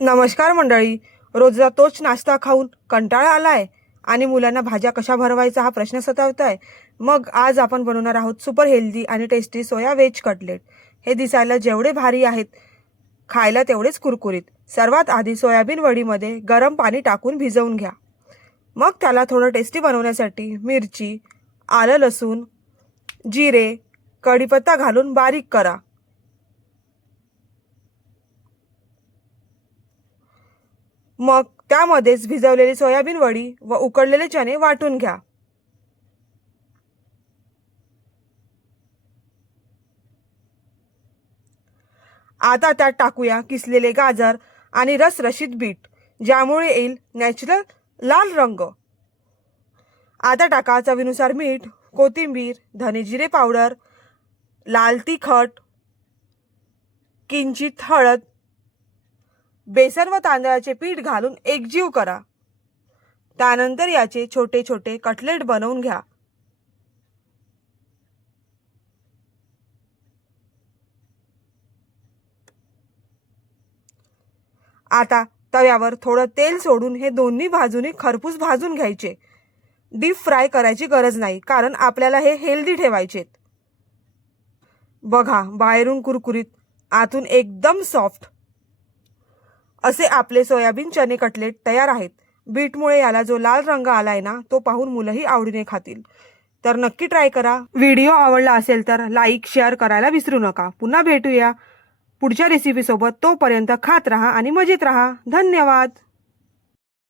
नमस्कार मंडळी. रोजचा तोच नाश्ता खाऊन कंटाळा आलाय आणि मुलांना भाज्या कशा भरवायचा हा प्रश्न सतावताय. मग आज आपण बनवणार आहोत सुपर हेल्दी आणि टेस्टी सोया वेज कटलेट. हे दिसायला जेवढे भारी आहेत, खायला तेवढेच कुरकुरीत. सर्वात आधी सोयाबीन वडीमध्ये गरम पाणी टाकून भिजवून घ्या. मग त्याला थोडं टेस्टी बनवण्यासाठी मिरची, आलं लसूण, जिरे, कढीपत्ता घालून बारीक करा. मग त्यामध्येच भिजवलेली सोयाबीन वडी व उकडलेले चणे वाटून घ्या. आता त्यात टाकूया किसलेले गाजर आणि रसरशीत बीट, ज्यामुळे येईल नॅचरल लाल रंग. आता टाका चवीनुसार मीठ, कोथिंबीर, धने जिरे पावडर, लाल तिखट, किंचित हळद. बेसन व तांदळाचे पीठ घालून एकजीव करा. त्यानंतर याचे छोटे छोटे कटलेट बनवून घ्या. आता तव्यावर थोडं तेल सोडून हे दोन्ही बाजूने खरपूस भाजून घ्यायचे. डीप फ्राय करायची गरज नाही, कारण आपल्याला हे हेल्दी ठेवायचे. बघा, बाहेरून कुरकुरीत, आतून एकदम सॉफ्ट असे आपले सोयाबीन चणे कटलेट तयार आहेत. बीटमुळे याला जो लाल रंग आलाय ना, तो पाहून मुलंही आवडीने खातील. तर नक्की ट्राय करा. व्हिडिओ आवडला असेल तर लाईक शेअर करायला विसरू नका. पुन्हा भेटूया पुढच्या रेसिपी सोबत. तोपर्यंत खात राहा आणि मजेत राहा. धन्यवाद.